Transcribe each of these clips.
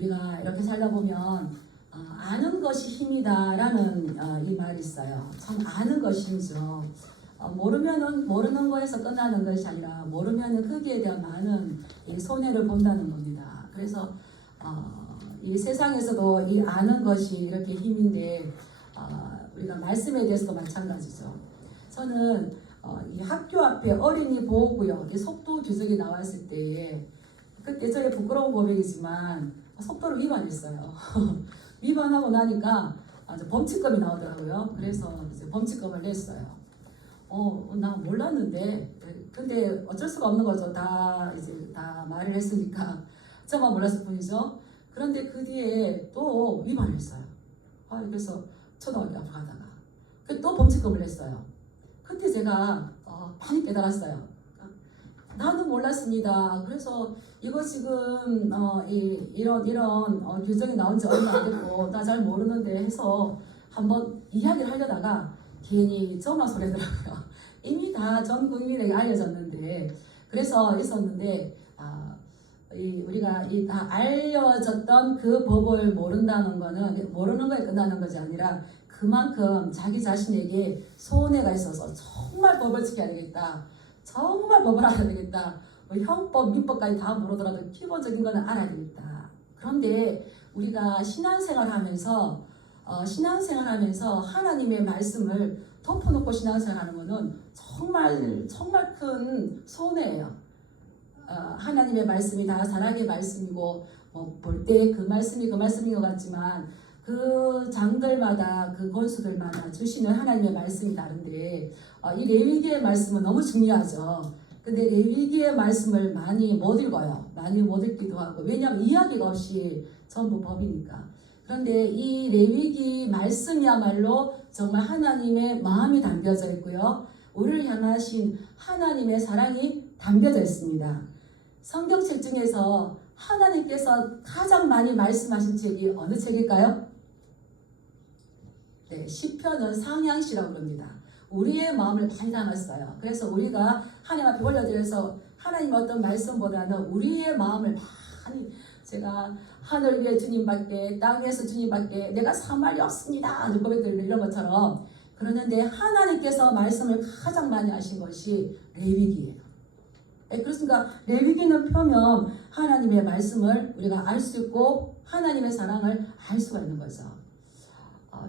우리가 이렇게 살다 보면 아는 것이 힘이다라는 이 말이 있어요. 참 아는 것이 힘이죠. 모르면은 모르는 거에서 끝나는 것이 아니라 모르면은 거기에 대한 많은 이 손해를 본다는 겁니다. 그래서 이 세상에서도 이 아는 것이 이렇게 힘인데 우리가 말씀에 대해서도 마찬가지죠. 저는 이 학교 앞에 어린이 보호구역 속도 규정이 나왔을 때 그때 저의 부끄러운 고백이지만 속도를 위반했어요. 위반하고 나니까 범칙금이 나오더라고요. 그래서 이제 범칙금을 냈어요. 나 몰랐는데 근데 어쩔 수가 없는 거죠. 이제 다 말을 했으니까 저만 몰랐을 뿐이죠. 그런데 그 뒤에 또 위반했어요. 그래서 초등학교 앞으로 가다가 또 범칙금을 냈어요. 그때 제가 많이 깨달았어요. 나도 몰랐습니다. 그래서 이거 지금 이런 규정이 나온 지 얼마 안 됐고 나 잘 모르는데 해서 한번 이야기를 하려다가 괜히 전화 소리더라고요. 이미 다 전 국민에게 알려졌는데 그래서 있었는데 우리가 다 알려졌던 그 법을 모른다는 거는 모르는 거에 끝나는 것이 아니라 그만큼 자기 자신에게 손해가 있어서 정말 법을 지켜야 되겠다. 정말 법을 알아야 되겠다. 형법, 민법까지 다 모르더라도 기본적인 거는 알아야 되겠다. 그런데 우리가 신앙생활하면서 하나님의 말씀을 덮어놓고 신앙생활하는 것은 정말 큰 손해예요. 하나님의 말씀이 다 사랑의 말씀이고 볼 때 그 말씀인 것 같지만 그 장들마다 그 권수들마다 주시는 하나님의 말씀이 다른데 이 레위기의 말씀은 너무 중요하죠. 근데 레위기의 말씀을 많이 못 읽어요. 많이 못 읽기도 하고 왜냐하면 이야기가 없이 전부 법이니까. 그런데 이 레위기 말씀이야말로 정말 하나님의 마음이 담겨져 있고요. 우리를 향하신 하나님의 사랑이 담겨져 있습니다. 성경책 중에서 하나님께서 가장 많이 말씀하신 책이 어느 책일까요? 네, 시편은 상향시라고 합니다. 우리의 마음을 많이 담았어요. 그래서 우리가 하나님 앞에 올려드려서 하나님 어떤 말씀보다는 우리의 마음을 많이 제가 하늘 위에 주님밖에 땅에서 주님밖에 내가 사말이 없습니다. 고백들 이런 것처럼 그러는데 하나님께서 말씀을 가장 많이 하신 것이 레위기예요. 그렇습니까? 레위기는 펴면 하나님의 말씀을 우리가 알 수 있고 하나님의 사랑을 알 수가 있는 거죠.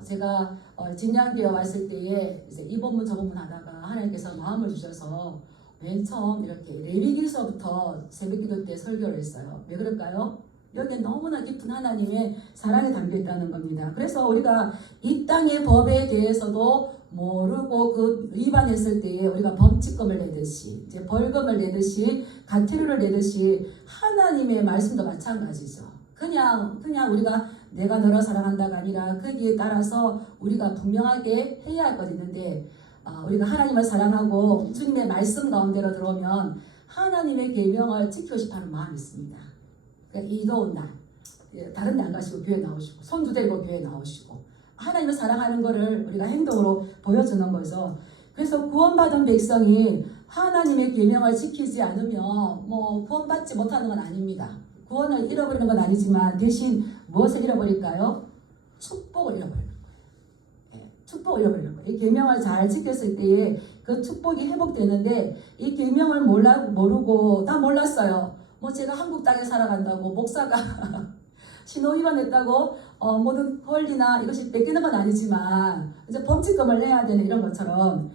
제가 진양교회 왔을 때에 이제 이 본문 저 본문 하다가 하나님께서 마음을 주셔서 맨 처음 이렇게 레위기서부터 새벽기도 때 설교를 했어요. 왜 그럴까요? 여기에 너무나 깊은 하나님의 사랑이 담겨 있다는 겁니다. 그래서 우리가 이 땅의 법에 대해서도 모르고 그 위반했을 때에 우리가 범칙금을 내듯이 이제 벌금을 내듯이 가태료를 내듯이 하나님의 말씀도 마찬가지죠. 그냥 우리가 내가 너를 사랑한다가 아니라 거기에 따라서 우리가 분명하게 해야 할 것이 있는데 우리가 하나님을 사랑하고 주님의 말씀 가운데로 들어오면 하나님의 계명을 지키고 싶어하는 마음이 있습니다. 그러니까 이 더운 날 다른 데 안 가시고 교회 나오시고 손주 데리고 교회 나오시고 하나님을 사랑하는 것을 우리가 행동으로 보여주는 거죠. 그래서 구원받은 백성이 하나님의 계명을 지키지 않으면 구원받지 못하는 건 아닙니다. 구원을 잃어버리는 건 아니지만 대신 무엇을 잃어버릴까요? 축복을 잃어버리는 거예요. 축복을 잃어버리는 거예요. 이 계명을 잘 지켰을 때에 그 축복이 회복되는데 이 계명을 모르고 다 몰랐어요. 제가 한국 땅에 살아간다고 목사가 신호 위반했다고 모든 권리나 이것이 뺏기는 건 아니지만 이제 범칙금을 내야 되는 이런 것처럼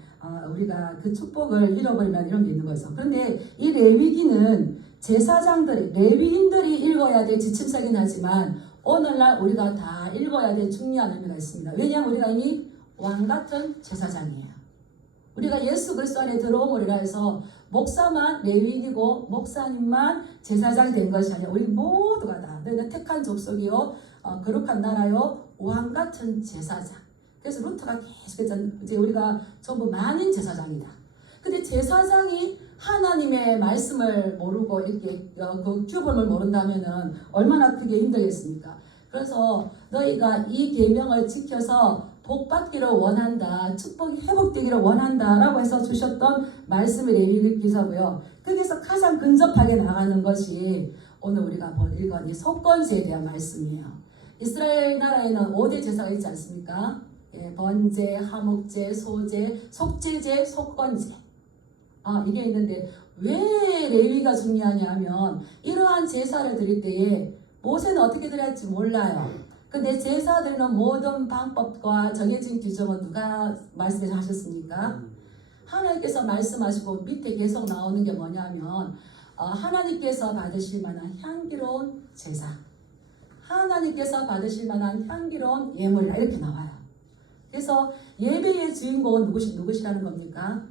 우리가 그 축복을 잃어버리면 이런 게 있는 거죠. 그런데 이 레위기는 제사장들이 레위인들이 읽어야 될 지침서긴 하지만 오늘날 우리가 다 읽어야 될 중요한 의미가 있습니다. 왜냐하면 우리가 이미 왕같은 제사장이에요. 우리가 예수 그리스도 안에 들어옴으로 해서 목사만 레위인이고 목사님만 제사장이 된 것이 아니라 우리 모두가 다 너희는 택한 족속이요 거룩한 나라요 왕같은 제사장. 그래서 루터가 계속했잖아요. 이제 우리가 전부 만인 제사장이다. 근데 제사장이 하나님의 말씀을 모르고 이렇게 그 규범을 모른다면은 얼마나 크게 힘들겠습니까? 그래서 너희가 이 계명을 지켜서 복받기를 원한다, 축복이 회복되기를 원한다라고 해서 주셨던 말씀이 레위기서고요. 거기서 가장 근접하게 나가는 것이 오늘 우리가 읽은 이 속건제에 대한 말씀이에요. 이스라엘 나라에는 5대 제사가 있지 않습니까? 예, 번제, 화목제, 소제, 속죄제, 속건제. 이게 있는데 왜 레위가 중요하냐 하면 이러한 제사를 드릴 때에 모세는 어떻게 드려야 할지 몰라요. 근데 제사 드리는 모든 방법과 정해진 규정은 누가 말씀해 하셨습니까? 하나님께서 말씀하시고 밑에 계속 나오는 게 뭐냐면 하나님께서 받으실 만한 향기로운 제사, 하나님께서 받으실 만한 향기로운 예물이라 이렇게 나와요. 그래서 예배의 주인공은 누구시라는 겁니까?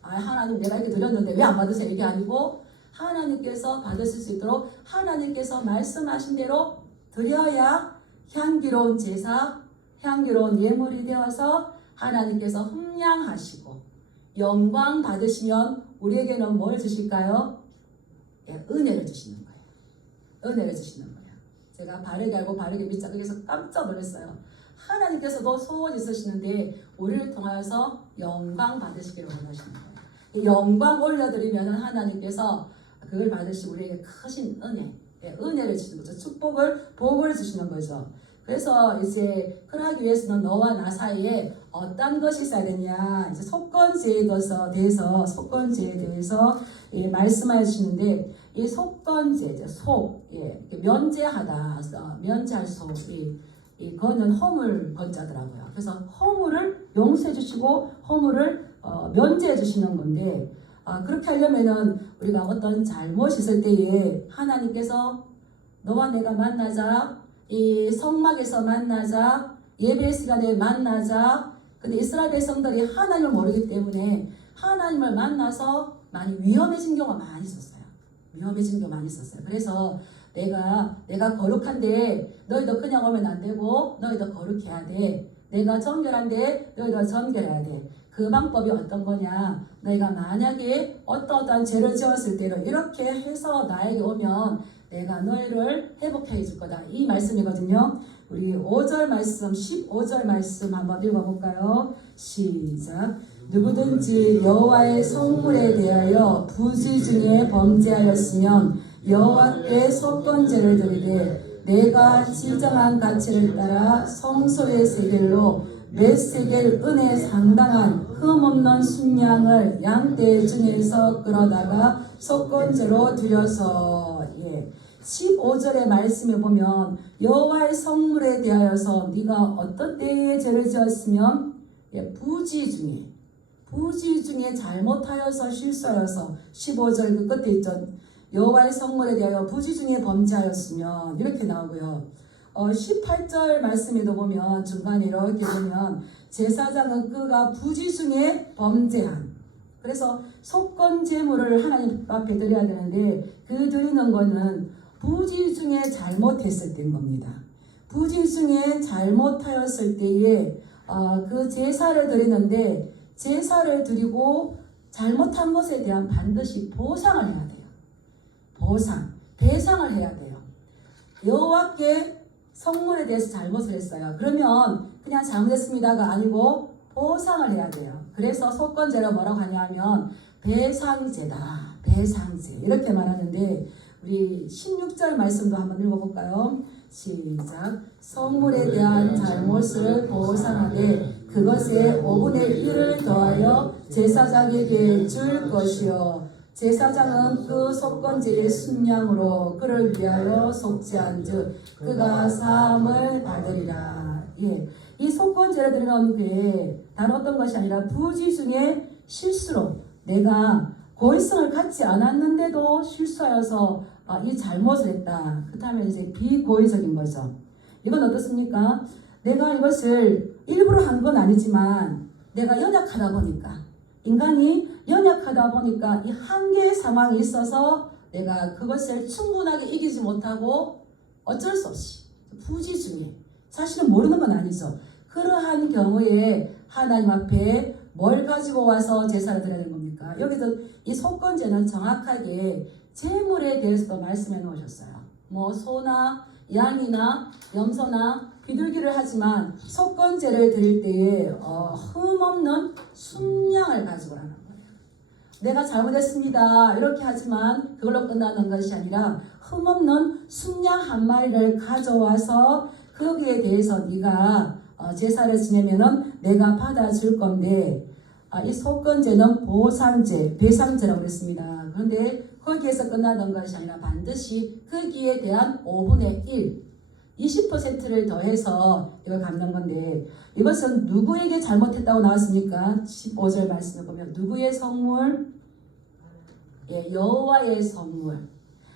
하나님 내가 이렇게 드렸는데 왜 안 받으세요? 이게 아니고 하나님께서 받으실 수 있도록 하나님께서 말씀하신 대로 드려야 향기로운 제사, 향기로운 예물이 되어서 하나님께서 흠양하시고 영광 받으시면 우리에게는 뭘 주실까요? 예, 은혜를 주시는 거예요. 은혜를 주시는 거예요. 제가 바르게 알고 바르게 믿자 거기서 깜짝 놀랐어요. 하나님께서도 소원이 있으시는데 우리를 통하여서 영광 받으시기를 원하시는 거예요. 영광 올려드리면 하나님께서 그걸 받으시고 우리에게 크신 은혜, 은혜를 주시는 거죠. 축복을, 복을 주시는 거죠. 그래서 이제 그러기 위해서는 너와 나 사이에 어떤 것이 있어야 되냐, 이제 속건제에 대해서 말씀해 주시는데, 이 속건제, 면제하다, 면제할 속, 이거는 허물 건자더라고요. 그래서 허물을 용서해 주시고 허물을 면제해 주시는 건데, 그렇게 하려면은 우리가 어떤 잘못이 있을 때에 하나님께서 너와 내가 만나자, 이 성막에서 만나자, 예배 시간에 만나자. 근데 이스라엘 백성들이 하나님을 모르기 때문에 하나님을 만나서 많이 위험해진 경우가 많이 있었어요. 그래서 내가 거룩한데 너희도 그냥 오면 안 되고 너희도 거룩해야 돼. 내가 정결한데 너희도 정결해야 돼. 그 방법이 어떤 거냐? 너희가 만약에 어떠한 죄를 지었을 때를 이렇게 해서 나에게 오면 내가 너희를 회복해 줄 거다. 이 말씀이거든요. 우리 5절 말씀, 15절 말씀 한번 읽어볼까요? 시작. 누구든지 여호와의 성물에 대하여 부지 중에 범죄하였으면 여호와께 속건제를 드리되 내가 지정한 가치를 따라 성소의 세겔로 몇 세겔 은에 상당한 흠없는 순양을 양떼 중에서 끌어다가 속건제로 드려서 15절의 말씀에 보면 여호와의 성물에 대하여서 네가 어떤 때에 죄를 지었으면 부지 중에 잘못하여서 실수하여서 15절 그 끝에 있죠. 여호와의 성물에 대하여 부지 중에 범죄하였으면 이렇게 나오고요. 18절 말씀에도 보면 중간에 이렇게 보면 제사장은 그가 부지 중에 범죄한, 그래서 속건제물을 하나님 앞에 드려야 되는데 그 드리는 거는 부지 중에 잘못했을 때인 겁니다. 부지 중에 잘못하였을 때에 그 제사를 드리는데 제사를 드리고 잘못한 것에 대한 반드시 보상을 해야 돼요. 배상을 해야 돼요. 여호와께 성물에 대해서 잘못을 했어요. 그러면 그냥 잘못했습니다가 아니고 보상을 해야 돼요. 그래서 속건제를 뭐라고 하냐면 배상제다. 배상제 이렇게 말하는데 우리 16절 말씀도 한번 읽어볼까요? 시작. 성물에 대한 잘못을 보상하되 그것에 5분의 1을 더하여 제사장에게 줄 것이요 제사장은 그 속건제의 순양으로 그를 위하여 속죄한즉 그가 사함을 받으리라. 이 속건제를 드리는 게 다른 어떤 것이 아니라 부지 중에 실수로 내가 고의성을 갖지 않았는데도 실수하여서 이 잘못을 했다. 그렇다면 이제 비고의적인 거죠. 이건 어떻습니까? 내가 이것을 일부러 한 건 아니지만 내가 연약하다 보니까, 인간이 연약하다 보니까 이 한계의 상황이 있어서 내가 그것을 충분하게 이기지 못하고 어쩔 수 없이 부지 중에, 사실은 모르는 건 아니죠. 그러한 경우에 하나님 앞에 뭘 가지고 와서 제사를 드려야 되는 겁니까? 여기서 이 속건제는 정확하게 제물에 대해서도 말씀해 놓으셨어요. 뭐 소나 양이나 염소나 비둘기를 하지만 속건제를 드릴 때에 흠없는 순양을 가지고 오라는 거예요. 내가 잘못했습니다 이렇게 하지만 그걸로 끝나는 것이 아니라 흠없는 순양 한 마리를 가져와서 거기에 대해서 네가 제사를 지내면은 내가 받아줄 건데 이 속건제는 보상제, 배상제라고 그랬습니다. 그런데 거기에서 끝나는 것이 아니라 반드시 거기에 대한 5분의 1, 20%를 더해서 이걸 갚는 건데 이것은 누구에게 잘못했다고 나왔습니까? 15절 말씀을 보면 누구의 성물? 예, 여호와의 성물.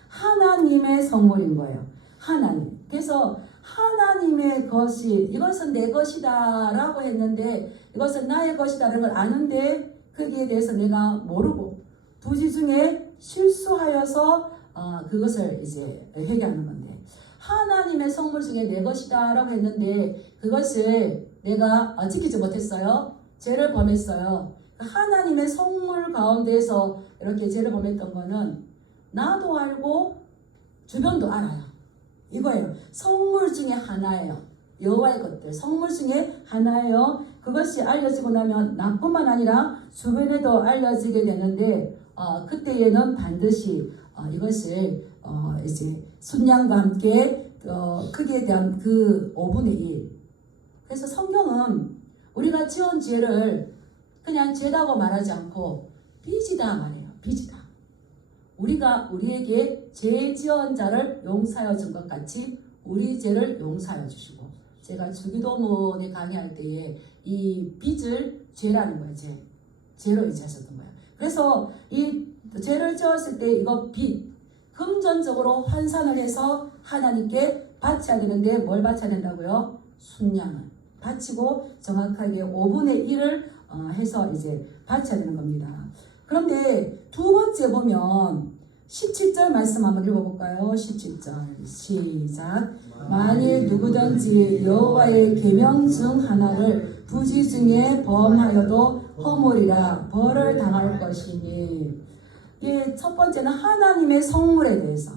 하나님의 성물인 거예요. 하나님. 그래서 하나님의 것이 이것은 내 것이다 라고 했는데 이것은 나의 것이다라는 걸 아는데 거기에 대해서 내가 모르고 부지 중에 실수하여서 그것을 이제 회개하는 건데 하나님의 성물 중에 내 것이다 라고 했는데 그것을 내가 지키지 못했어요. 죄를 범했어요. 하나님의 성물 가운데서 이렇게 죄를 범했던 거는 나도 알고 주변도 알아요. 이거예요. 성물 중에 하나예요. 여호와의 것들 성물 중에 하나예요. 그것이 알려지고 나면 나뿐만 아니라 주변에도 알려지게 되는데 그때에는 반드시 이것을 이제 순양과 함께 크기에 대한 그 5분의 1. 그래서 성경은 우리가 지은 죄를 그냥 죄라고 말하지 않고 빚이다 말해요. 빚이다. 우리가 우리에게 죄 지은 자를 용서하여 준 것 같이 우리 죄를 용서하여 주시고 제가 주기도문에 강의할 때에 이 빚을 죄라는 거예요. 죄로 이제 하셨던 거예요. 그래서 이 죄를 지었을 때 이거 빚 금전적으로 환산을 해서 하나님께 바쳐야 되는데 뭘 바쳐야 된다고요? 순양을 바치고 정확하게 5분의 1을 해서 이제 바쳐야 되는 겁니다. 그런데 두 번째 보면 17절 말씀 한번 읽어볼까요? 17절 시작. 만일 누구든지 여호와의 계명 중 하나를 부지 중에 범하여도 허물이라 벌을 당할 것이니 첫 번째는 하나님의 성물에 대해서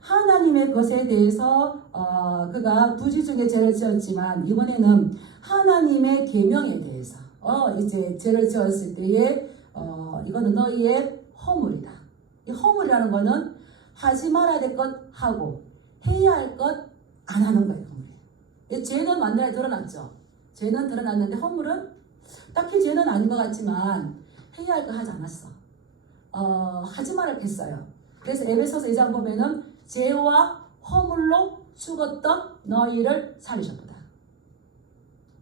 하나님의 것에 대해서 그가 부지 중에 죄를 지었지만 이번에는 하나님의 계명에 대해서 이제 죄를 지었을 때에 이거는 너희의 허물이다. 이 허물이라는 거는 하지 말아야 될 것 하고 해야 할 것 안 하는 거예요. 허물이. 죄는 완전히 드러났죠. 죄는 드러났는데 허물은 딱히 죄는 아닌 것 같지만 해야 할 거 하지 않았어. 하지 말을 했어요. 그래서 에베소서 2장 보면은 죄와 허물로 죽었던 너희를 살리셨다.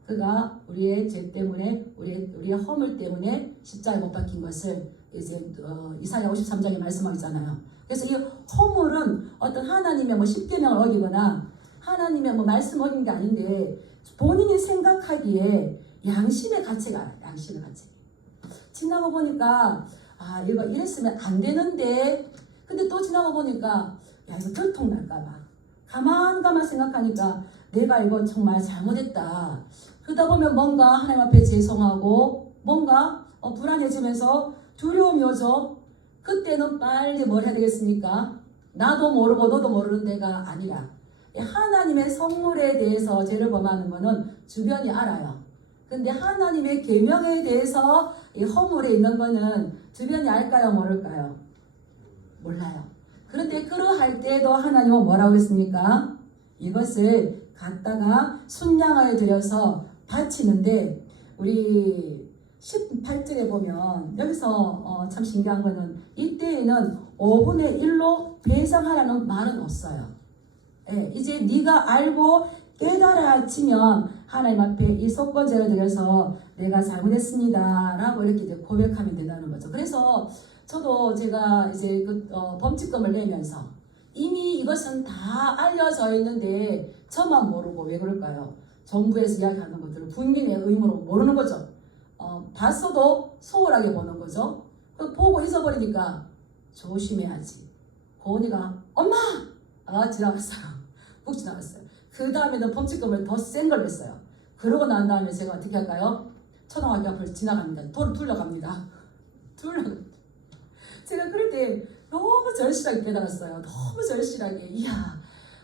그가 우리의 죄 때문에 우리의 허물 때문에 십자가에 못 박힌 것을 이제 이사야 53장에 말씀하잖아요. 그래서 이 허물은 어떤 하나님의 뭐 십계명을 어기거나 하나님의 뭐 말씀 어긴 게 아닌데 본인이 생각하기에 양심의 가치가 알아요. 양심의 가치. 지나고 보니까 이거 이랬으면 안 되는데 근데 또 지나고 보니까 야 이거 들통날까봐 가만 생각하니까 내가 이거 정말 잘못했다. 그러다 보면 뭔가 하나님 앞에 죄송하고 뭔가 불안해지면서 두려움이 오죠. 그때는 빨리 뭘 해야 되겠습니까? 나도 모르고 너도 모르는 데가 아니라 하나님의 성물에 대해서 죄를 범하는 것은 주변이 알아요. 근데 하나님의 계명에 대해서 이 허물에 있는 것은 주변이 알까요? 모를까요? 몰라요. 그런데 그러할 때도 하나님은 뭐라고 했습니까? 이것을 갖다가 순양을 들여서 바치는데 우리 18절에 보면 여기서 참 신기한 거는 이때에는 5분의 1로 배상하라는 말은 없어요. 예, 이제 네가 알고 깨달아지면 하나님 앞에 이 속건제를 드려서 내가 잘못했습니다 라고 이렇게 이제 고백하면 된다는 거죠. 그래서 저도 제가 이제 범칙금을 내면서 이미 이것은 다 알려져 있는데 저만 모르고 왜 그럴까요? 정부에서 이야기하는 것들을 국민의 의무로 모르는 거죠. 봤어도 소홀하게 보는 거죠. 보고 잊어버리니까 조심해야지. 고은이가 엄마! 지나갔어요. 푹 지나갔어요. 그 다음에는 범칙금을 더 센 걸 냈어요. 그러고 난 다음에 제가 어떻게 할까요? 초등학교 앞을 지나갑니다. 돌을 둘러갑니다. 제가 그럴 때 너무 절실하게 깨달았어요. 너무 절실하게. 이야,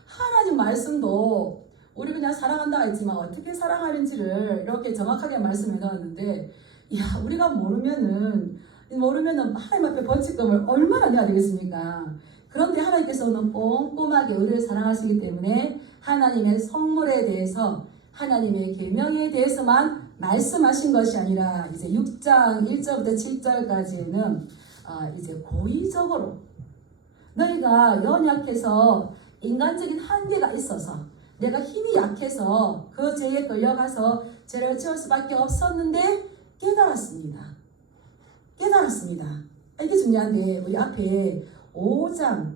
하나님 말씀도 우리 그냥 사랑한다 했지만 어떻게 사랑하는지를 이렇게 정확하게 말씀해 놨는데 이야, 우리가 모르면은 모르면은 하나님 앞에 번칙금을 얼마나 내야 되겠습니까? 그런데 하나님께서는 꼼꼼하게 우리를 사랑하시기 때문에 하나님의 성물에 대해서 하나님의 계명에 대해서만 말씀하신 것이 아니라 이제 6장 1절부터 7절까지는 이제 고의적으로 너희가 연약해서 인간적인 한계가 있어서 내가 힘이 약해서 그 죄에 끌려가서 죄를 지을 수밖에 없었는데 깨달았습니다. 이게 중요한데 우리 앞에 5장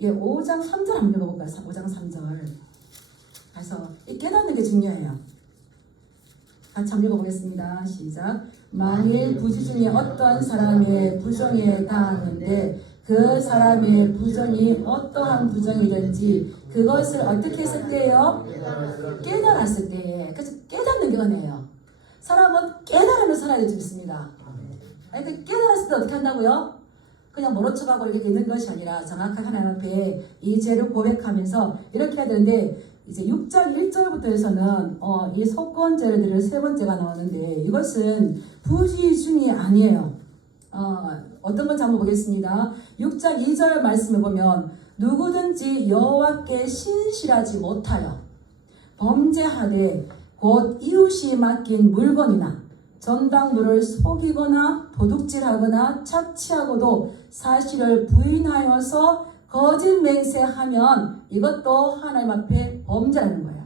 3절 한번 읽어볼까요? 5장 3절. 그래서 이 깨닫는 게 중요해요. 같이 한번 읽어보겠습니다. 시작. 만일 부지 중에 어떤 사람의 부정에 당하는데 그 사람의 부정이 어떠한 부정이든지 그것을 어떻게 했을 때요? 깨달았을 때에. 그래서 깨닫는 게 은혜예요. 사람은 깨달으면 살아야 될 수 있습니다. 그러니까 깨달았을 때 어떻게 한다고요? 그냥 모른 척하고 이렇게 있는 것이 아니라 정확한 하나님 앞에 이 죄를 고백하면서 이렇게 해야 되는데 이제 6장 1절부터 해서는 이 속건죄를 드릴 세 번째가 나오는데 이것은 부지 중이 아니에요. 어떤 건지 한번 보겠습니다. 6장 2절 말씀을 보면 누구든지 여호와께 신실하지 못하여 범죄하되 곧 이웃이 맡긴 물건이나 전당물을 속이거나 도둑질하거나 착취하고도 사실을 부인하여서 거짓 맹세하면 이것도 하나님 앞에 범죄라는 거예요.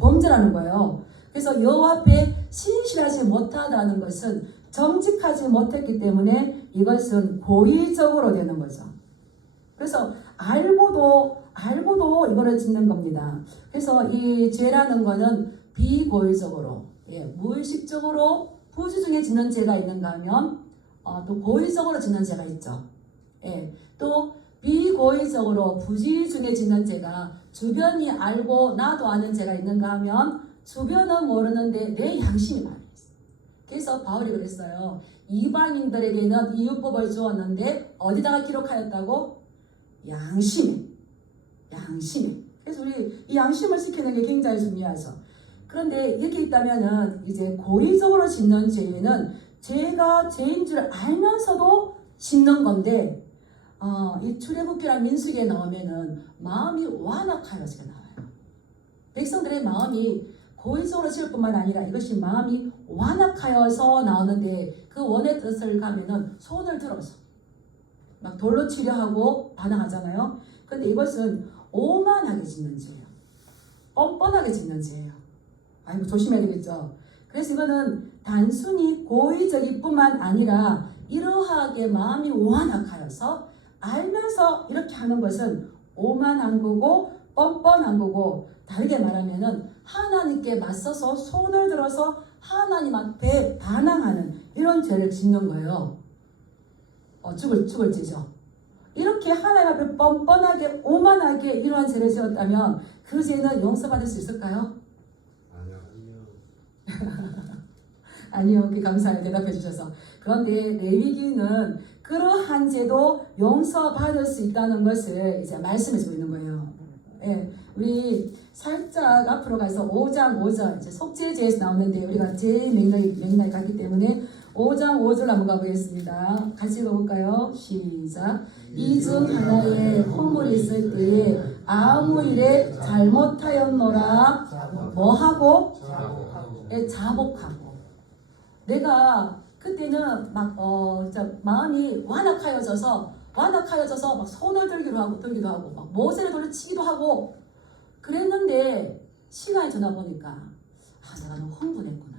범죄라는 거예요. 그래서 여호와 앞에 신실하지 못하다는 것은 정직하지 못했기 때문에 이것은 고의적으로 되는 거죠. 그래서 알고도 이거를 짓는 겁니다. 그래서 이 죄라는 거는 비고의적으로, 무의식적으로 부지 중에 짓는 죄가 있는가 하면 또 고의적으로 짓는 죄가 있죠. 또 비고의적으로 부지 중에 짓는 죄가 주변이 알고 나도 아는 죄가 있는가 하면 주변은 모르는데 내 양심이 말해요. 그래서 바울이 그랬어요. 이방인들에게는 이율법을 주었는데 어디다가 기록하였다고? 양심에. 그래서 우리 이 양심을 지키는 게 굉장히 중요하죠. 그런데 이렇게 있다면은 이제 고의적으로 짓는 죄는 죄가 죄인 줄 알면서도 짓는 건데 이 출애굽기란 민수기에 나오면은 마음이 완악하여지게 나와요. 백성들의 마음이 고의적으로 지을 뿐만 아니라 이것이 마음이 완악하여서 나오는데 그 원의 뜻을 가면은 손을 들어서 막 돌로 치려 하고 반항하잖아요. 근데 이것은 오만하게 짓는 죄예요. 뻔뻔하게 짓는 죄예요. 아이고 조심해야 되겠죠. 그래서 이거는 단순히 고의적일 뿐만 아니라 이러하게 마음이 완악하여서 알면서 이렇게 하는 것은 오만한 거고 뻔뻔한 거고 다르게 말하면은 하나님께 맞서서 손을 들어서 하나님 앞에 반항하는 이런 죄를 짓는 거예요. 죽을 지죠. 이렇게 하나님 앞에 뻔뻔하게 오만하게 이러한 죄를 지었다면 그 죄는 용서받을 수 있을까요? 아니요. 감사해요. 대답해 주셔서. 그런데 레위기는 그러한 죄도 용서받을 수 있다는 것을 이제 말씀해 주고 있는 거예요. 우리 살짝 앞으로 가서 5장 5절 이제 속죄죄에서 나오는데 우리가 제일 맥락이 가기 때문에 5장 5절 한번 가보겠습니다. 같이 읽어볼까요? 시작. 이 중 하나에 허물이 있을 때에 아무 일에 잘못하였노라. 뭐하고? 자복하고. 내가 그때는 막 진짜 마음이 완악하여져서 막 손을 들기도 하고 막 모세를 돌려치기도 하고 그랬는데 시간이 지나 보니까 내가 너무 흥분했구나.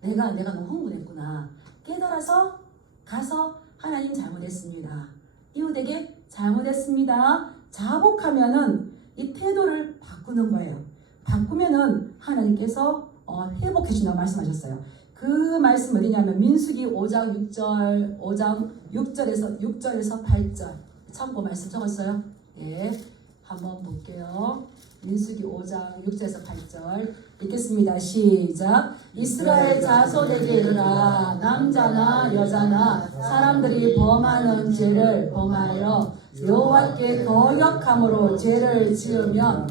내가 너무 흥분했구나. 깨달아서 가서 하나님 잘못했습니다. 이웃에게 잘못했습니다. 자복하면은 이 태도를 바꾸는 거예요. 바꾸면은 하나님께서 회복해 준다고 말씀하셨어요. 그 말씀 어디냐면 민수기 5장 6절에서 8절 참고 말씀 적었어요. 한번 볼게요. 민수기 5장 6절에서 8절 읽겠습니다. 시작. 이스라엘 자손에게 이르라. 남자나 여자나 사람들이 범하는 죄를 범하여 여호와께 거역함으로 죄를 지으면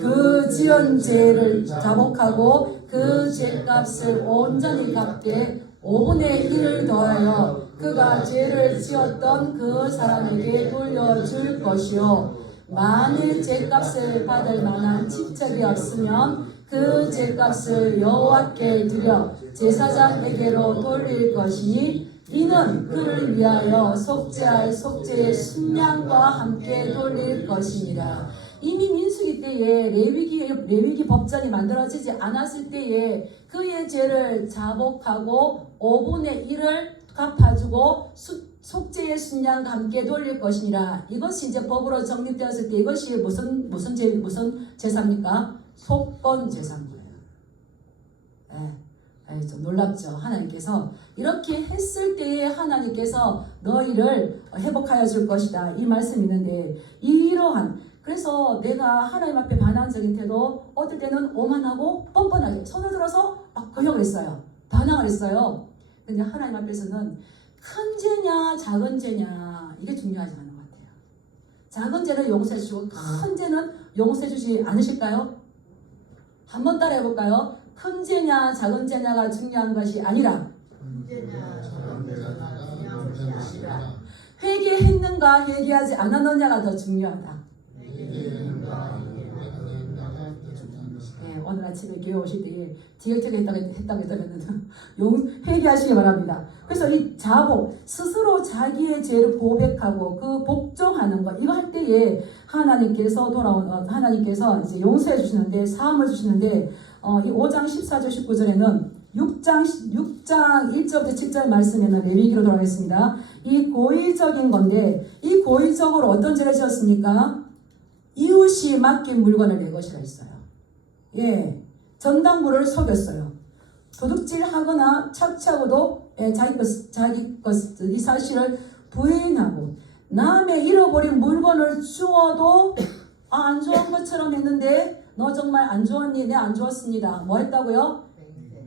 그 지은 죄를 자복하고 그 죄값을 온전히 갚되 5분의 1을 더하여 그가 죄를 지었던 그 사람에게 돌려줄 것이요 만일 죄값을 받을 만한 직책이 없으면 그 죄값을 여호와께 드려 제사장에게로 돌릴 것이니 이는 그를 위하여 속죄할 속죄의 순양과 함께 돌릴 것이니라. 이미 민수기 때에 레위기 법전이 만들어지지 않았을 때에 그의 죄를 자복하고 5분의 1을 갚아주고 속죄의 순양과 함께 돌릴 것이니라. 이것이 이제 법으로 정립되었을 때 이것이 무슨 제사입니까? 속건 제사인 거예요. 좀 놀랍죠. 하나님께서 이렇게 했을 때에 하나님께서 너희를 회복하여 줄 것이다. 이 말씀이 있는데 이러한 그래서 내가 하나님 앞에 반항적인 태도 어떨 때는 오만하고 뻔뻔하게 손을 들어서 막 거역을 했어요. 반항을 했어요. 근데 하나님 앞에서는 큰 죄냐 작은 죄냐 이게 중요하지 않은 것 같아요. 작은 죄는 용서해 주시고 큰 죄는 용서해 주지 않으실까요? 한번 따라해 볼까요? 큰 죄냐 작은 죄냐가 중요한 것이 아니라 회개했는가 회개하지 않았느냐가 더 중요하다. 오늘 아침에 교회 오실 때에 디렉트가 했다고 했다면 회개하시기 바랍니다. 그래서 이 자복, 스스로 자기의 죄를 고백하고 그 복종하는 것 이거 할 때에 하나님께서 이제 용서해 주시는데 사함을 주시는데 이 5장 14절 19절에는 6장 1절부터 7절 말씀에는 레위기로 돌아가겠습니다. 이 고의적인 건데 이 고의적으로 어떤 죄를 지었습니까? 이웃이 맡긴 물건을 내 것이라 했어요. 전당부를 속였어요. 도둑질하거나 착취하고도 자기 것 이 사실을 부인하고 남의 잃어버린 물건을 주어도 안 좋은 것처럼 했는데 너 정말 안 주었니? 네, 안 주었습니다. 뭐 했다고요?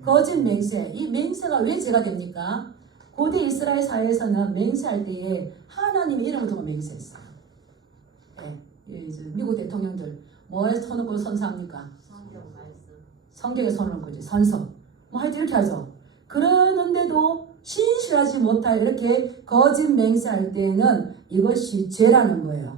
거짓 맹세. 이 맹세가 왜 죄가 됩니까? 고대 이스라엘 사회에서는 맹세할 때에 하나님의 이름을 두고 맹세했어요. 미국 대통령들 뭐에 손을 꽂고 선서합니까? 성경에 손을 얹고 선서. 뭐 하여튼 이렇게 하죠. 그러는데도 신실하지 못할 이렇게 거짓 맹세할 때에는 이것이 죄라는 거예요.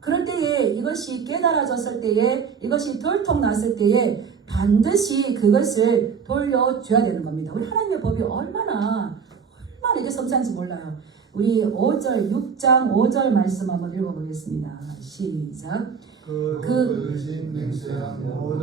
그럴 때에 이것이 깨달아졌을 때에 이것이 들통났을 때에 반드시 그것을 돌려줘야 되는 겁니다. 우리 하나님의 법이 얼마나 이게 섬세한지 몰라요. 우리 6장 5절 말씀 한번 읽어보겠습니다. 시작. 그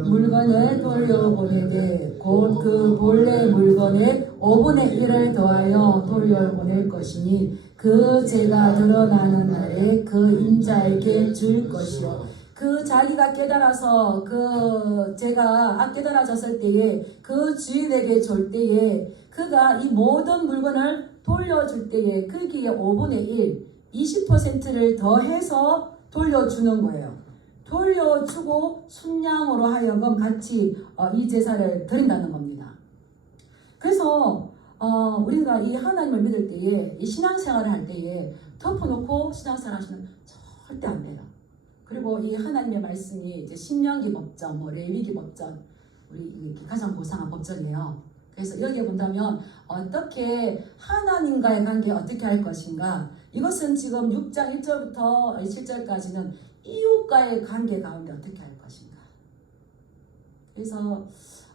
물건을 돌려보내되 곧 그 본래 물건의 5분의 1을 더하여 돌려보낼 것이니 그 죄가 드러나는 날에 그 인자에게 줄 것이요. 그 자기가 깨달아서 그 죄가 깨달아졌을 때에 그 주인에게 줄 때에 그가 이 모든 물건을 돌려줄 때에 거기에 5분의 1, 20%를 더해서 돌려주는 거예요. 돌려주고 순양으로 하여금 같이 이 제사를 드린다는 겁니다. 그래서 우리가 이 하나님을 믿을 때에 이 신앙생활을 할 때에 덮어놓고 신앙생활 하시면 절대 안 돼요. 그리고 이 하나님의 말씀이 이제 신명기 법전, 레위기 법전, 우리 가장 고상한 법전이에요. 그래서 여기에 본다면 어떻게 하나님과의 관계 어떻게 할 것인가? 이것은 지금 6장 1절부터 7절까지는 이웃과의 관계 가운데 어떻게 할 것인가? 그래서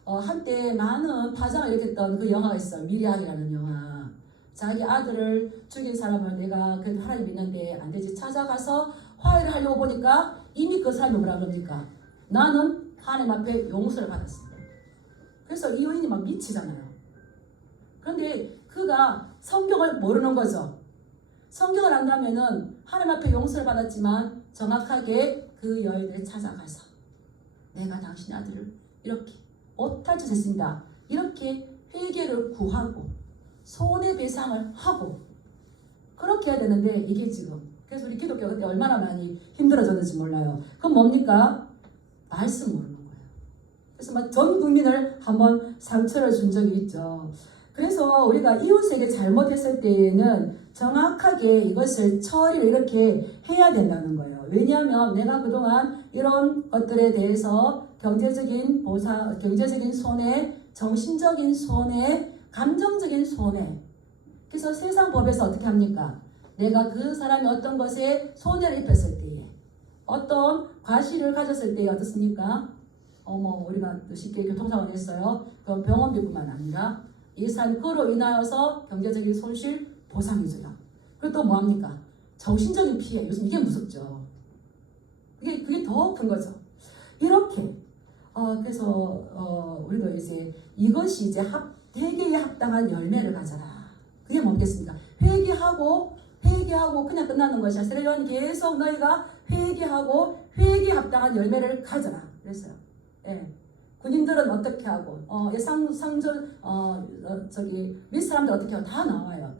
한때 많은 파장을 일으켰던 그 영화가 있어요. 미리암이라는 영화. 자기 아들을 죽인 사람을 내가 그래도 하나님 믿는데 안 되지 찾아가서 화해를 하려고 보니까 이미 그 사람이 뭐라 그럽니까? 나는 하나님 앞에 용서를 받았습니다. 그래서 이 여인이 막 미치잖아요. 그런데 그가 성경을 모르는 거죠. 성경을 안다면은 하나님 앞에 용서를 받았지만 정확하게 그 여인을 찾아가서 내가 당신의 아들을 이렇게 못할 짓 했습니다. 이렇게 회개를 구하고 손해배상을 하고 그렇게 해야 되는데 이게 지금 그래서 우리 기독교가 그때 얼마나 많이 힘들어졌는지 몰라요. 그럼 뭡니까? 말씀 모르는 거예요. 그래서 막 전 국민을 한번 상처를 준 적이 있죠. 그래서 우리가 이웃에게 잘못했을 때에는 정확하게 이것을 처리를 이렇게 해야 된다는 거예요. 왜냐하면 내가 그동안 이런 것들에 대해서 경제적인 손해, 정신적인 손해, 감정적인 손해. 그래서 세상 법에서 어떻게 합니까? 내가 그 사람이 어떤 것에 손해를 입혔을 때에, 어떤 과실을 가졌을 때에 어떻습니까? 우리가 쉽게 교통사고를 했어요. 그럼 병원비뿐만 아니라 이 사람 그로 인하여서 경제적인 손실 보상해줘요. 그리고 또 뭐합니까? 정신적인 피해. 요즘 이게 무섭죠. 그게 더 큰 거죠. 이렇게 그래서 우리도 이제 이것이 이제 회개에 합당한 열매를 가져라. 그게 뭐겠습니까? 회개하고 그냥 끝나는 것이 아니라 세례요한이 계속 너희가 회개하고 회개에 합당한 열매를 가져라. 그랬어요. 예. 군인들은 어떻게 하고 밑 사람들 어떻게 하고 다 나와요.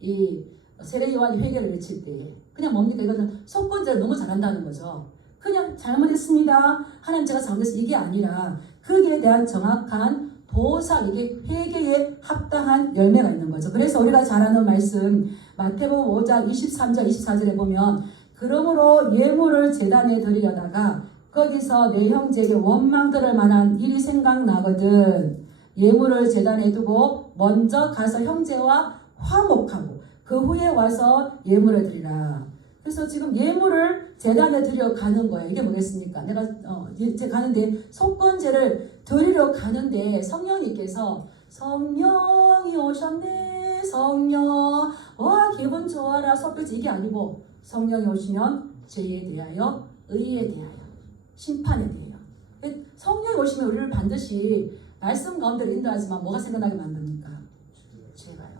이 세례요한이 회개를 외칠 때 그냥 뭡니까? 이거는 속건제를 너무 잘한다는 거죠. 그냥 잘못했습니다. 하나님 제가 잘못했어. 이게 아니라 거기에 대한 정확한 보상, 이게 회개에 합당한 열매가 있는 거죠. 그래서 우리가 잘 아는 말씀 마태복음 5장 23절 24절에 보면 그러므로 예물을 제단에 드리려다가 거기서 내 형제에게 원망 들을 만한 일이 생각나거든 예물을 제단에 두고 먼저 가서 형제와 화목하고 그 후에 와서 예물을 드리라. 그래서 지금 예물을 제단에 드려 가는 거예요. 이게 뭐겠습니까? 내가 가는데 속건제를 드리러 가는데 성령님께서 성령이 오셨네. 성령 와 기분 좋아라. 속죄지 이게 아니고 성령이 오시면 죄에 대하여 의에 대하여 심판에 대하여 성령이 오시면 우리를 반드시 말씀 가운데로 인도하지만 뭐가 생각나게 만듭니까? 죄가요.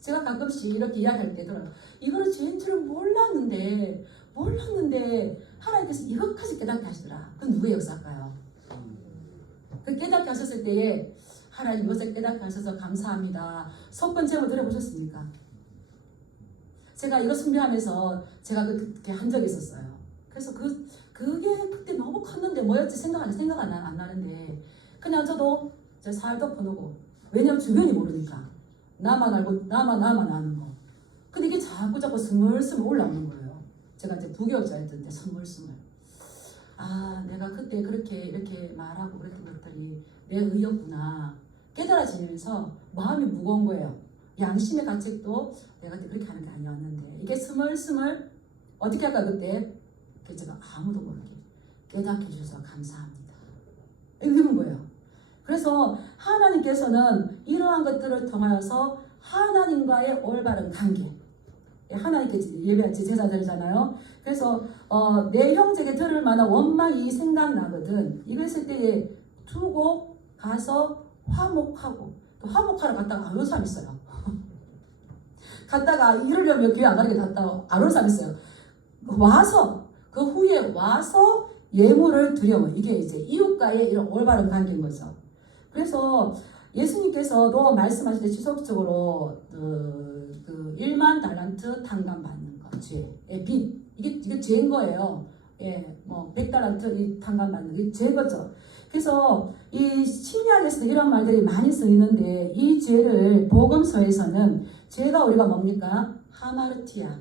제가 가끔씩 이렇게 이야기할 때 들어요. 이거는 죄인 줄은 몰랐는데 하나님께서 이것까지 깨닫게 하시더라. 그건 누구의 역사일까요? 그 깨닫게 하셨을 때에 하나님 이것을 깨닫게 하셔서 감사합니다. 속건 제목 들어보셨습니까? 제가 이거 준비하면서 제가 그렇게 한 적이 있었어요. 그래서 그게 그때 너무 컸는데 뭐였지 생각 안 나는데 그냥 저도 제 살도 퍼놓고 왜냐면 주변이 모르니까 나만 알고 나만 아는 거. 근데 이게 자꾸 스물스물 올라오는 거예요. 제가 이제 부교육자였을 때 스물스물. 내가 그때 이렇게 말하고 그랬던 것들이 내 의였구나. 깨달아지면서 마음이 무거운 거예요. 양심의 가책도 내가 그때 그렇게 하는 게 아니었는데 이게 스물스물 어떻게 할까 그때 제가 아무도 모르게 깨닫게 해주셔서 감사합니다. 이런 거예요. 그래서 하나님께서는 이러한 것들을 통하여서 하나님과의 올바른 관계 하나님께 예배할 제자들이잖아요. 그래서 내 형제에게 들을 만한 원망이 생각나거든. 이랬을 때에 두고 가서 화목하고 또 화목하러 갔다가 안 온 사람 있어요. 갔다가 이러려면 교회 안 가는 게 낫다고 안 온 사람 있어요. 그 후에 와서 예물을 드려요. 이게 이제 이웃과의 이런 올바른 관계인 거죠. 그래서 예수님께서도 말씀하실 때 지속적으로 그 1만 달란트 탕감받는 거, 죄의 빚. 이게 죄인 거예요. 100달란트 탕감받는 게 죄인 거죠. 그래서 이 신약에서도 이런 말들이 많이 쓰이는데 이 죄를 복음서에서는 죄가 우리가 뭡니까? 하마르티아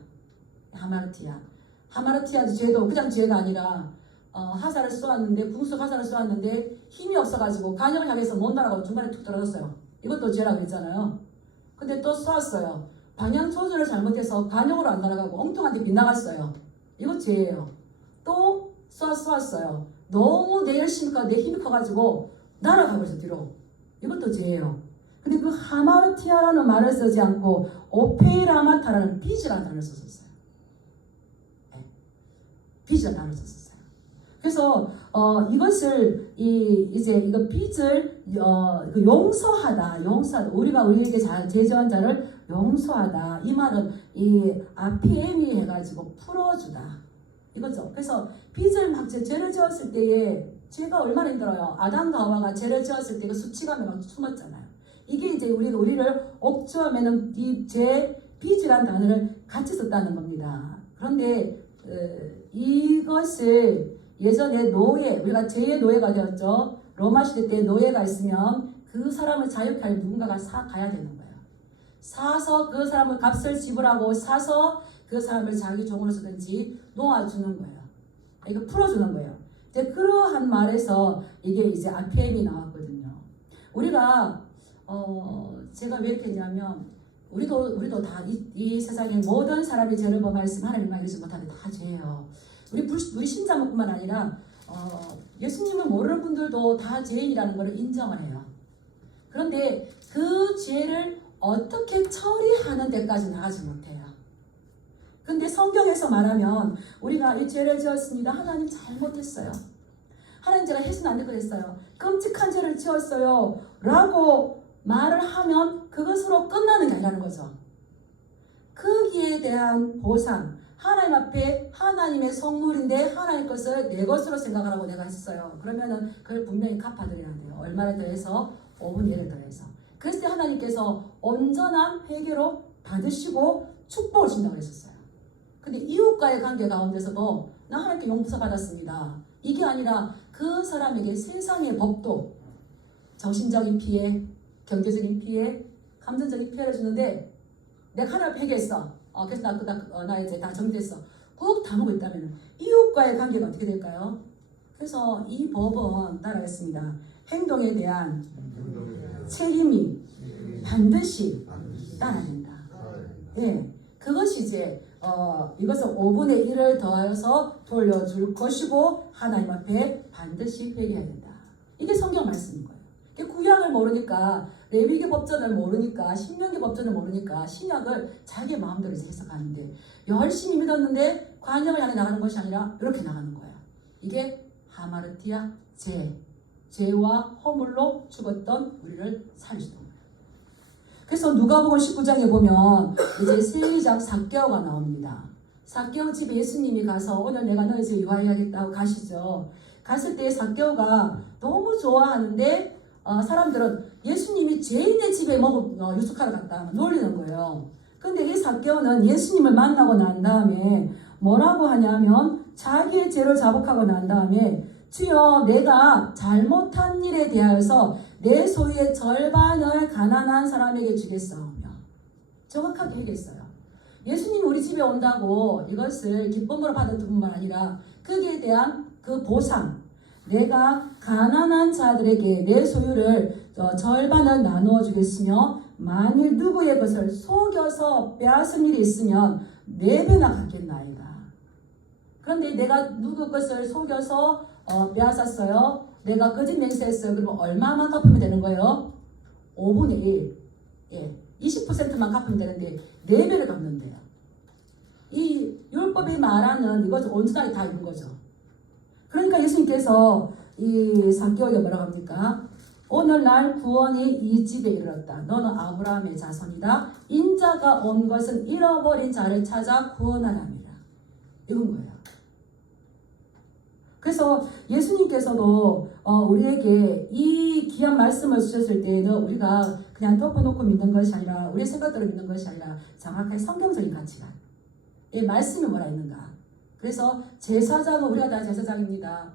죄도 그냥 죄가 아니라 화살을 쏘았는데 궁수 화살을 쏘았는데 힘이 없어가지고 간역을 향해서 못 날아가고 중간에 툭 떨어졌어요. 이것도 죄라고 했잖아요. 근데 또 쏘았어요. 방향 조절을 잘못해서 간역으로 안 날아가고 엉뚱한 데 빗나갔어요. 이거 죄예요. 또 쏘았어요. 너무 내 힘이 커가지고 날아가고 있어 뒤로. 이것도 죄예요. 근데 그 하마르티아라는 말을 쓰지 않고 오페이라마타라는 빚이라는 단어를 썼어요. 빚이라는 단어를 썼어요. 그래서 이것을 이거 빚을 용서하다. 우리가 우리에게 제재한 자를 용서하다. 이 말은 이 아피에미 해가지고 풀어주다. 이거죠. 그래서 빚을 막 죄를 지었을 때에 죄가 얼마나 힘들어요. 아담과 하와가 죄를 지었을 때 그 수치감에 막 숨었잖아요. 이게 이제 우리를 억주하면은 이 빚이란 단어를 같이 썼다는 겁니다. 그런데 이것을 예전에 우리가 죄의 노예가 되었죠. 로마 시대 때 노예가 있으면 그 사람을 자유케 할 누군가가 가야 되는 거예요. 사서 그 사람을 값을 지불하고 사서 그 사람을 자기 종으로 쓰든지 놓아주는 거예요. 이거 풀어주는 거예요. 이제 그러한 말에서 이게 이제 아피엠이 나왔거든요. 우리가 제가 왜 이렇게 했냐면 우리도 다 이 세상의 모든 사람이 죄를 범하였으면 하나님만 이루지 못하는 다 죄예요. 우리 신자뿐만 아니라 예수님을 모르는 분들도 다 죄인이라는 것을 인정을 해요. 그런데 그 죄를 어떻게 처리하는 데까지 나가지 못해요. 근데 성경에서 말하면 우리가 이 죄를 지었습니다. 하나님 잘못했어요. 하나님 제가 해서는 안 될 그랬어요. 끔찍한 죄를 지었어요. 라고 말을 하면 그것으로 끝나는 게 아니라는 거죠. 거기에 대한 보상, 하나님 앞에 하나님의 선물인데 하나님 것을 내 것으로 생각하라고 내가 했어요. 그러면은 그걸 분명히 갚아드려야 돼요. 얼마를 더해서 5분의 1을 더해서. 그랬을 때 하나님께서 온전한 회개로 받으시고 축복을 준다고 했었어요. 근데 이웃과의 관계 가운데서도 나 하나님께 용서 받았습니다. 이게 아니라 그 사람에게 세상의 법도 정신적인 피해, 경제적인 피해, 감정적인 피해를 주는데 내가 하나님 회개했어. 그래서 나 이제 다 정리됐어. 꼭 다무고 있다면 이웃과의 관계가 어떻게 될까요? 그래서 이 법은 따라했습니다. 행동에 대한 책임이 반드시 따라야 된다. 예, 그것이 이제 이것을 5분의 1을 더해서 돌려줄 것이고 하나님 앞에 반드시 회개해야 된다. 이게 성경 말씀인 거예요. 구약을 모르니까 레위기 법전을 모르니까 신명기 법전을 모르니까 신약을 자기 마음대로 해석하는데 열심히 믿었는데 관념을 향해 나가는 것이 아니라 이렇게 나가는 거예요. 이게 하마르티아 죄와 허물로 죽었던 우리를 살려주던 거예요. 그래서 누가복음 19장에 보면 이제 세리장 삭개오가 나옵니다. 삭개오 집에 예수님이 가서 오늘 내가 너희 집에 유하여야겠다고 가시죠. 갔을 때 삭개오가 너무 좋아하는데 사람들은 예수님이 죄인의 집에 유숙하러 갔다 놀리는 거예요. 근데 이 삭개오는 예수님을 만나고 난 다음에 뭐라고 하냐면 자기의 죄를 자복하고 난 다음에 주여 내가 잘못한 일에 대하여서 내 소유의 절반을 가난한 사람에게 주겠사오며 정확하게 얘기했어요. 예수님이 우리 집에 온다고 이것을 기쁨으로 받을 뿐만 아니라 거기에 대한 그 보상, 내가 가난한 자들에게 내 소유를 절반을 나누어 주겠으며 만일 누구의 것을 속여서 빼앗은 일이 있으면 4배나 갚겠나이다. 그런데 내가 누구 것을 속여서 빼앗았어요. 내가 거짓 맹세했어요. 그러면 얼마만 갚으면 되는 거예요? 5분의 1. 예, 20%만 갚으면 되는데 4배를 갚는데요. 이 율법이 말하는 이것을 온전하게 다 이룬 거죠. 그러니까 예수님께서 이 삭개오에게 뭐라고 합니까? 오늘날 구원이 이 집에 이르렀다. 너는 아브라함의 자손이다. 인자가 온 것은 잃어버린 자를 찾아 구원하랍니다. 이건 거예요. 그래서 예수님께서도 우리에게 이 귀한 말씀을 주셨을 때에는 우리가 그냥 덮어놓고 믿는 것이 아니라 우리의 생각대로 믿는 것이 아니라 정확하게 성경적인 가치관, 이 말씀이 뭐라 있는가. 그래서 제사장은 우리가 다 제사장입니다.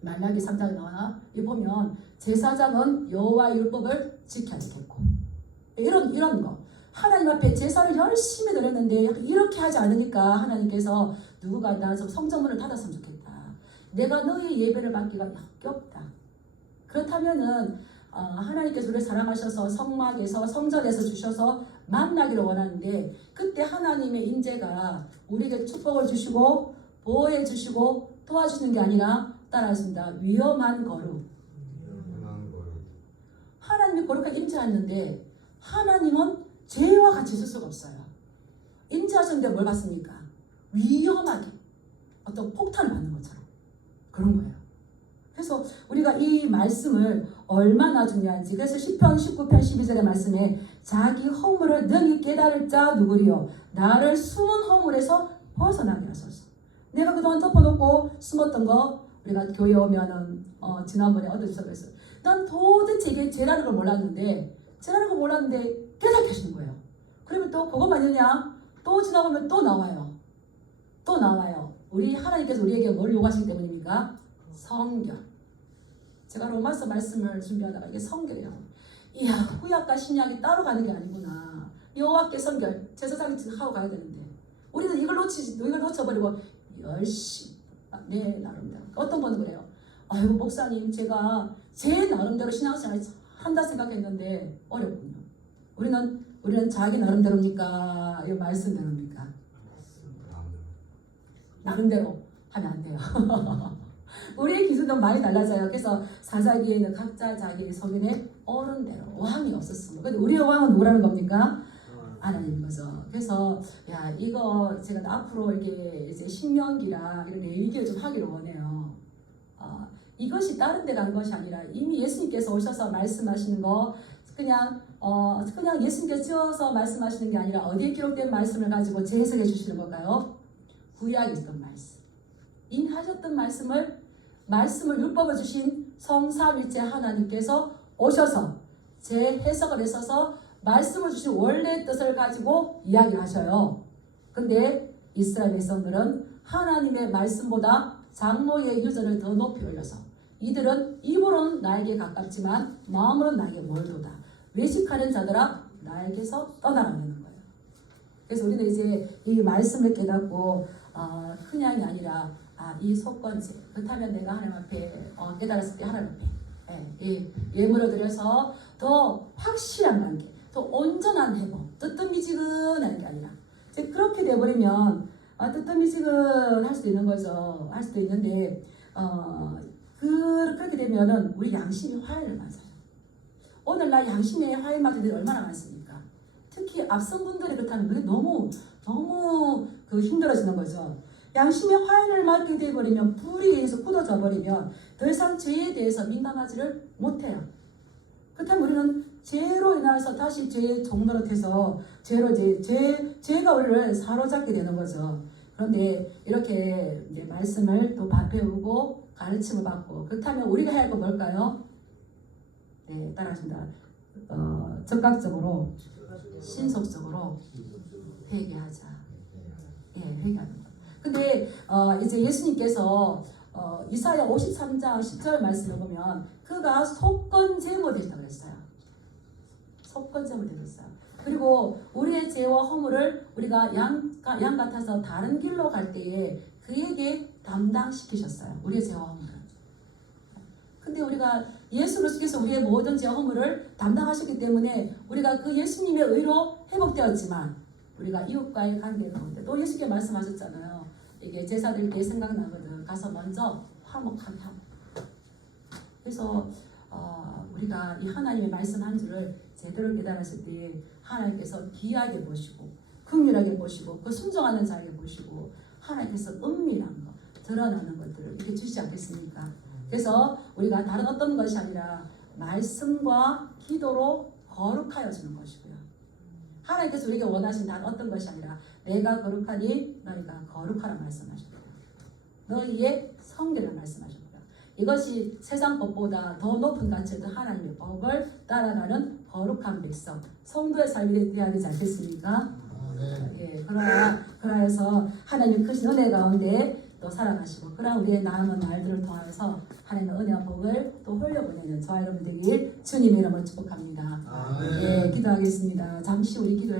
말라기 3장에 나와 이 보면 제사장은 여호와의 율법을 지켜야 되겠고 이런 거 하나님 앞에 제사를 열심히 드렸는데 이렇게 하지 않으니까 하나님께서 누구가 나 좀 성전문을 닫았으면 좋겠다. 내가 너의 예배를 받기가 역겹다. 그렇다면은 하나님께서 우리를 사랑하셔서 성막에서 성전에서 주셔서 만나기를 원하는데 그때 하나님의 인재가 우리에게 축복을 주시고 보호해 주시고 도와주시는 게 아니라 따라하십니다. 위험한 거룩. 하나님이 거룩하게 임재하였는데 하나님은 죄와 같이 있을 수가 없어요. 임재하셨는데 뭘 받습니까? 위험하게 어떤 폭탄을 받는 것처럼 그런 거예요. 그래서 우리가 이 말씀을 얼마나 중요한지 그래서 시편 19편 12절의 말씀에 자기 허물을 능히 깨달을 자 누구리요 나를 숨은 허물에서 벗어나게 하소서. 내가 그동안 덮어놓고 숨었던 거 우리가 교회 오면은 지난번에 얻어주셔서 그랬어요. 난 도대체 이게 죄라는 걸 몰랐는데 깨닫게 하시는 거예요. 그러면 또 그것만 있느냐? 또 지나가면 또 나와요. 우리 하나님께서 우리에게 뭘 요구하시기 때문입니까? 성결. 제가 로마서 말씀을 준비하다가 이게 성결이라고. 이야, 구약과 신약이 따로 가는 게 아니구나. 여호와께 성결, 제사장이 하고 가야 되는데 우리는 이걸 놓쳐버리고 열심히 내 나름대로. 어떤 분은 그래요. 아이고 목사님 제가 제 나름대로 신앙생활 한다 생각했는데 어렵군요. 우리는 자기 나름대로입니까? 이 말씀대로입니까? 나름대로 하면 안 돼요. 우리의 기준은 많이 달라져요. 그래서 사사기에는 각자 자기의 소견에 어른대로 왕이 없었습니다. 근데 우리의 왕은 누구라는 겁니까? 하나님인 거죠. 그래서 야 이거 제가 앞으로 이렇게 이제 신명기랑 이런 얘기를 좀 하기를 원해요. 이것이 다른 데 가는 것이 아니라 이미 예수님께서 오셔서 말씀하시는 거 그냥 예수님께서 지어서 말씀하시는 게 아니라 어디에 기록된 말씀을 가지고 재해석해 주시는 걸까요? 구약에 있던 말씀. 이미 하셨던 말씀을 율법을 주신 성삼위일체 하나님께서 오셔서 재해석을 했어서 말씀을 주신 원래의 뜻을 가지고 이야기를 하셔요. 근데 이스라엘 백성들은 하나님의 말씀보다 장로의 유전을 더 높이 올려서 이들은 입으로는 나에게 가깝지만 마음으로는 나에게 멀도다. 외식하는 자들아 나에게서 떠나라는 거예요. 그래서 우리는 이제 이 말씀을 깨닫고 그냥이 아니라 이 속건제 그렇다면 내가 하나님 앞에 깨달았을 때 하나님 앞에 예물을 드려서 더 확실한 관계 더 온전한 회복 뜨뜻미지근한 게 아니라 이제 그렇게 돼버리면 뜨뜻미지근 할 수도 있는 거죠. 할 수도 있는데 그렇게 되면은 우리 양심이 화해를 맞아요. 오늘날 양심의 화해 맞은 일이 얼마나 많습니까? 특히 앞선 분들이 그렇다면 그게 너무 힘들어지는 거죠. 양심의 화해를 맞게 되어버리면 불이 의해서 굳어져 버리면 더 이상 죄에 대해서 민감하지를 못해요. 그렇다면 우리는 죄로 인해서 다시 죄의 종노릇해서 죄가 우리를 사로잡게 되는 거죠. 그런데 이렇게 이제 말씀을 또 배우고 가르침을 받고 그렇다면 우리가 해야 할 건 뭘까요? 네, 따라하십니다. 적극적으로 신속적으로 회개하자. 회개하는 거. 근데 이제 예수님께서 이사야 53장 10절 말씀을 보면 그가 속건제물 되셨다고 그랬어요. 속건제물 되셨어요. 그리고 우리의 죄와 허물을 우리가 양 같아서 다른 길로 갈 때에 그에게 담당시키셨어요. 우리의 죄와 허물을. 근데 우리가 예수 그리스도께서 우리의 모든 죄와 허물을 담당하셨기 때문에 우리가 그 예수님의 의로 회복되었지만 우리가 이웃과의 관계 가운데 또 예수님께 말씀하셨잖아요. 이게 제사드릴 때 생각나거든. 가서 먼저 화목하게 하고. 그래서 우리가 이 하나님의 말씀 한 줄을 제대로 깨달았을 때 하나님께서 귀하게 보시고 긍휼하게 보시고 그 순종하는 자에게 보시고 하나님께서 은밀한 것 드러나는 것들을 이렇게 주시지 않겠습니까? 그래서 우리가 다른 어떤 것이 아니라 말씀과 기도로 거룩하여 주는 것이고요. 하나님께서 우리에게 원하신 다른 어떤 것이 아니라 내가 거룩하니 너희가 거룩하라 말씀하셨고요. 너희의 성결을 말씀하셨고요. 이것이 세상 법보다 더 높은 가치의 하나님의 법을 따라가는 거룩한 백성, 성도의 삶이 되어야 되지 않겠습니까? 그러해서 하나님의 크신 은혜 가운데 또 살아가시고 그러한 우리의 남은 날들을 통하여서 하나님의 은혜와 복을 또 흘려보내는 저와 여러분 되길 주님의 이름으로 축복합니다. 기도하겠습니다. 잠시 우리 기도해